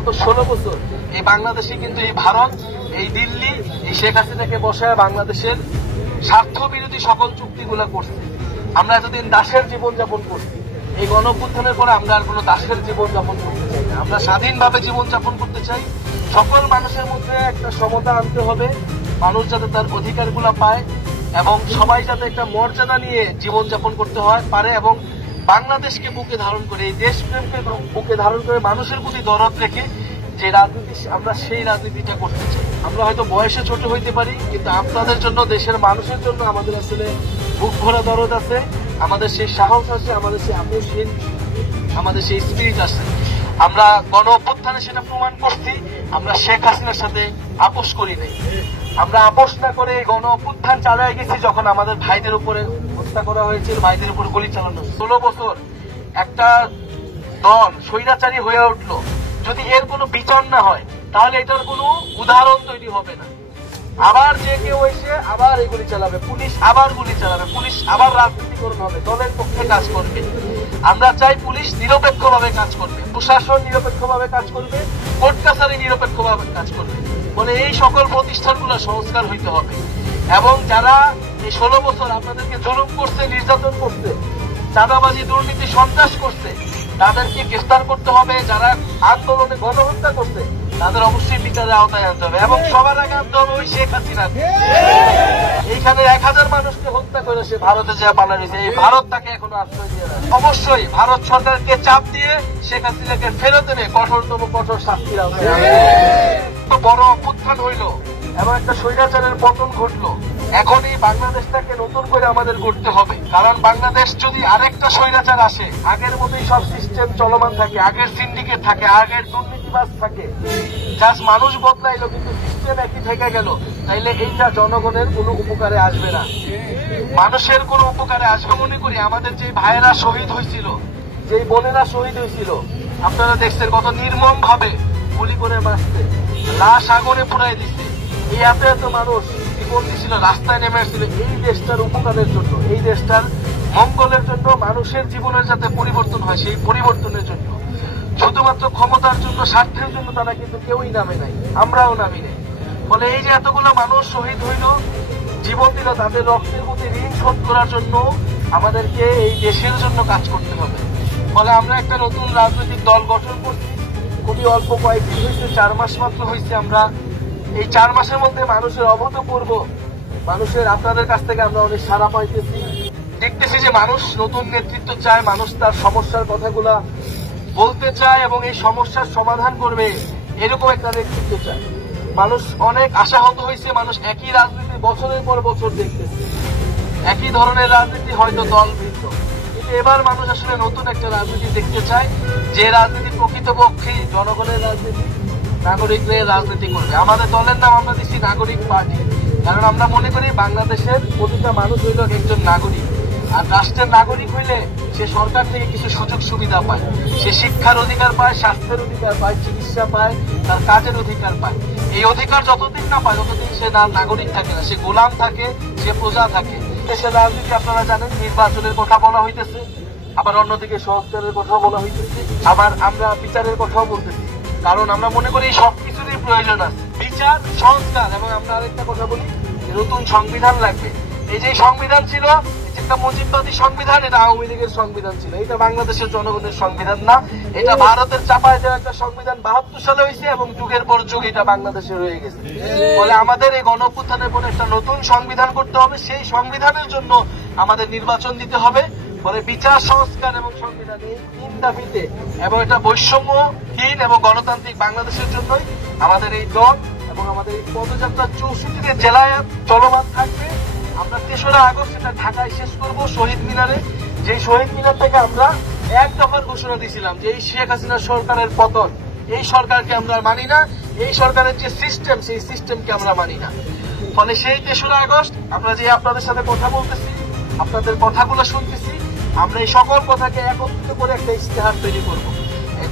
গত 16 বছর এই বাংলাদেশে কিন্তু এই ভারত, এই দিল্লি, এই শেখ হাসিনাকে বসায় বাংলাদেশের স্বার্থ বিরোধী সকল চুক্তিগুলো করছে। আমরা এতদিন দাসের জীবনযাপন করছি। এই গণঅভ্যুত্থানের পরে আমরা আর কোনো দাসের জীবনযাপন করতে চাই না। আমরা স্বাধীনভাবে জীবনযাপন করতে চাই। সকল মানুষের মধ্যে একটা সমতা আনতে হবে, মানুষ যাতে তার অধিকারগুলো পায় এবং সবাই যাতে একটা মর্যাদা নিয়ে জীবনযাপন করতে পারে এবং বাংলাদেশকে বুকে ধারণ করে, এই দেশপ্রেমকে বুকে ধারণ করে মানুষের প্রতি দরদ রেখে যে রাজনীতি, আমরা সেই রাজনীতিটা করতে চাই। আমরা হয়তো বয়সে ছোট হইতে পারি, কিন্তু আপনাদের জন্য, দেশের মানুষের জন্য আমাদের আসলে বুক ভরা দরদ আছে, আমাদের সেই সাহস আছে, আমাদের সেই আপোষহীন, আমাদের সেই স্পিরিট আছে। আমরা গণ অভ্যুত্থানে সেটা প্রমাণ করছি। আমরা শেখ হাসিনার সাথে আপোষ করি নাই। আমরা আপোষ না করে গণ অভ্যুত্থান চালিয়ে গেছি যখন আমাদের ভাইদের উপরে হত্যা করা হয়েছিল, ভাইদের উপরে গুলি চালানো। 16 বছর একটা দল স্বৈরাচারী হয়ে উঠলো, যদি এর কোনো বিচার না হয় তাহলে এটার কোনো উদাহরণ তৈরি হবে না। আবার যে কেউ এসে আবার এগুলি চালাবে, পুলিশ আবার গুলি চালাবে, পুলিশ আবার রাজনীতিকরণ হবে, দলের পক্ষে কাজ করবে। আমরা চাই পুলিশ নিরপেক্ষভাবে কাজ করবে, প্রশাসন নিরপেক্ষভাবে কাজ করবে, কোর্ট কাছারি নিরপেক্ষভাবে কাজ করবে। বলে এই সকল প্রতিষ্ঠানগুলো সংস্কার হইতে হবে এবং যারা এই 16 বছর আপনাদেরকে জুলুম করছে, নির্যাতন করছে, চাঁদাবাজি, দুর্নীতি, সন্ত্রাস করছে, তাদেরকে গ্রেফতার করতে হবে। যারা আন্দোলনে গণহত্যা করছে তাদের অবশ্যই বিচারের আওতায় আনতে হবে এবং সবার আগে আনতে হবে ওই শেখ হাসিনা। এইখানে 1000 মানুষকে হত্যা করে সে ভারতে যা পালাইছে, এই ভারত তাকে এখনো আশ্রয় দিয়ে রাখে। অবশ্যই ভারত সরকারকে চাপ দিয়ে শেখ হাসিনাকে ফেরত এনে কঠোরতম কঠোর শাস্তির আওতায় আনবে। বড় অভ্যুত্থান হইল এবং একটা স্বৈরাচারের পতন ঘটলো। এখন এই বাংলাদেশটাকে নতুন করে আমাদের করতে হবে, কারণ বাংলাদেশ যদি আরেকটা স্বৈরাচার আসে, আগের মতোই সব সিস্টেম চলমান থাকে, আগের সিন্ডিকেট থাকে, আগের দুর্নীতিবাজ থাকে, জাস্ট মানুষ বদলাইলো কিন্তু সিস্টেম একই থেকে গেল, তাইলে এইটা জনগণের কোনো উপকারে আসবে না, মানুষের কোনো উপকারে আসবে। মনে করি আমাদের যে ভাইয়েরা শহীদ হয়েছিল, যে বোনেরা শহীদ হয়েছিল, আপনারা দেখছেন কত নির্মম ভাবে গুলি করে মারছে, লাশ আগুনে পুড়াই দিচ্ছে। এই এত এত মানুষ জীবন দিয়েছিল, রাস্তায় নেমে আসছিল এই দেশটার উপকারের জন্য, এই দেশটার মঙ্গলের জন্য, মানুষের জীবনের যাতে পরিবর্তন হয় সেই পরিবর্তনের জন্য। শুধুমাত্র ক্ষমতার জন্য, স্বার্থের জন্য তারা কিন্তু কেউই নামে নাই, আমরাও নামি নাই। ফলে এই যে এতগুলো মানুষ শহীদ হইল, জীবন দিল, তাদের রক্তের প্রতি ঋণ শোধ করার জন্য আমাদেরকে এই দেশের জন্য কাজ করতে হবে। ফলে আমরা একটা নতুন রাজনৈতিক দল গঠন করছি। খুবই অল্প কয়েকদিন হয়েছে, 4 মাস মাত্র হয়েছে। আমরা এই 4 মাসের মধ্যে মানুষের অভূতপূর্ব, মানুষের আপনাদের কাছ থেকে আমরা অনেক সাড়া পাইতেছি, দেখতেছি যে মানুষ নতুন নেতৃত্ব চায়, মানুষ তার সমস্যার কথাগুলা বলতে চায় এবং এই সমস্যার সমাধান করবে, এরকম একটা নেতৃত্ব চায়। মানুষ অনেক আশাহত হয়েছে, মানুষ একই রাজনীতি বছরের পর বছর দেখতেছে, একই ধরনের রাজনীতি, হয়তো দল ভিন্ন, কিন্তু এবার মানুষ আসলে নতুন একটা রাজনীতি দেখতে চায়, যে রাজনীতি প্রকৃতপক্ষে জনগণের রাজনীতি, নাগরিকদের রাজনীতি করবে। আমাদের দলের নাম আমরা দিচ্ছি নাগরিক পার্টি, কারণ আমরা মনে করি বাংলাদেশের প্রতিটা মানুষ হইল একজন নাগরিক, আর রাষ্ট্রের নাগরিক হইলে সে সরকার থেকে কিছু সুযোগ সুবিধা পায়, সে শিক্ষার অধিকার পায়, স্বাস্থ্যের অধিকার পায়, চিকিৎসা পায়, তার কাজের অধিকার পায়। এই অধিকার যতদিন না পায় ততদিন সে নাগরিক থাকে না, সে গোলাম থাকে, সে প্রজা থাকে। দেশের রাজনীতি আপনারা জানেন, নির্বাচনের কথা বলা হইতেছে, আবার অন্যদিকে সংস্কারের কথাও বলা হইতেছে, আবার আমরা বিচারের কথাও বলতেছি, কারণ আমরা মনে করি সবকিছুরই প্রয়োজন আছে, বিচার, সংস্কার। এবং আমরা আরেকটা কথা বলি, নতুন সংবিধান লাগবে। এই যে সংবিধান ছিল, একটা মুজিববাদী সংবিধান, এটা আওয়ামী লীগের সংবিধান ছিল, এটা বাংলাদেশের জনগণের সংবিধান না, এটা ভারতের চাপায় দেওয়া একটা সংবিধান 72 সালে হয়েছে এবং যুগের পর যুগ এটা বাংলাদেশে রয়ে গেছে। ফলে আমাদের এই গণঅভ্যুত্থানের পরে একটা নতুন সংবিধান করতে হবে, সেই সংবিধানের জন্য আমাদের নির্বাচন দিতে হবে। ফলে বিচার, সংস্কার এবং সংবিধান, এই 3 দাবিতে এবং এটা বৈষম্যহীন এবং গণতান্ত্রিক বাংলাদেশের জন্যই আমাদের এই দল এবং আমাদের এই পদযাত্রা 64 জেলায় চলমান থাকবে। আমরা 3রা আগস্ট এটা ঢাকায় শেষ করব শহীদ মিনারে। যে শহীদ মিনার থেকে আমরা এক দফার ঘোষণা দিয়েছিলাম যে এই শেখ হাসিনা সরকারের পতন, এই সরকারকে আমরা মানি না, এই সরকারের যে সিস্টেম, সেই সিস্টেমকে আমরা মানি না। ফলে সেই 3রা আগস্ট আমরা যে আপনাদের সাথে কথা বলতেছি, আপনাদের কথাগুলো শুনতেছি, আমরা এই সকল কথাকে একত্রিত করে একটা ইশতেহার তৈরি করব।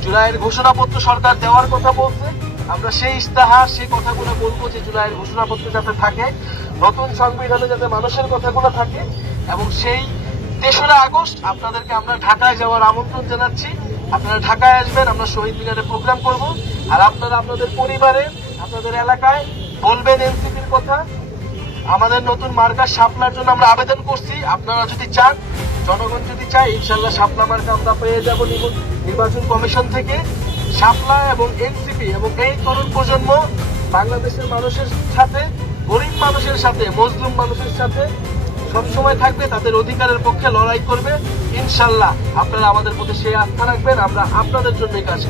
জুলাইয়ের ঘোষণাপত্র সরকার দেওয়ার কথা বলছে, আমরা সেই ইশতেহার, সেই কথাগুলো বলবো যে জুলাইয়ের ঘোষণাপত্র যাতে থাকে, নতুন সংবিধানে যাতে মানুষের কথাগুলো থাকে। এবং সেই 3রা আগস্ট আপনাদেরকে আমরা ঢাকায় যাওয়ার আমন্ত্রণ জানাচ্ছি। আপনারা ঢাকায় আসবেন, আমরা শহীদ মিনারে প্রোগ্রাম করব। আর আপনারা আপনাদের পরিবারে, আপনাদের এলাকায় বলবেন এনসিপির কথা। আমাদের নতুন মার্কা শাপলার জন্য আমরা আবেদন করছি। আপনারা যদি চান, জনগণ যদি চায়, ইনশাল্লাহ শাপলা মার্কা আমরা পেয়ে যাব নির্বাচন কমিশন থেকে। শাপলা এবং এনসিপি এবং এই তরুণ প্রজন্ম বাংলাদেশের মানুষের সাথে, গরিব মানুষের সাথে, মজলুম মানুষের সাথে সবসময় থাকবে, তাদের অধিকারের পক্ষে লড়াই করবে। ইনশাল্লাহ আপনারা আমাদের প্রতি সেই আস্থা রাখবেন, আমরা আপনাদের জন্যই কাজ করব।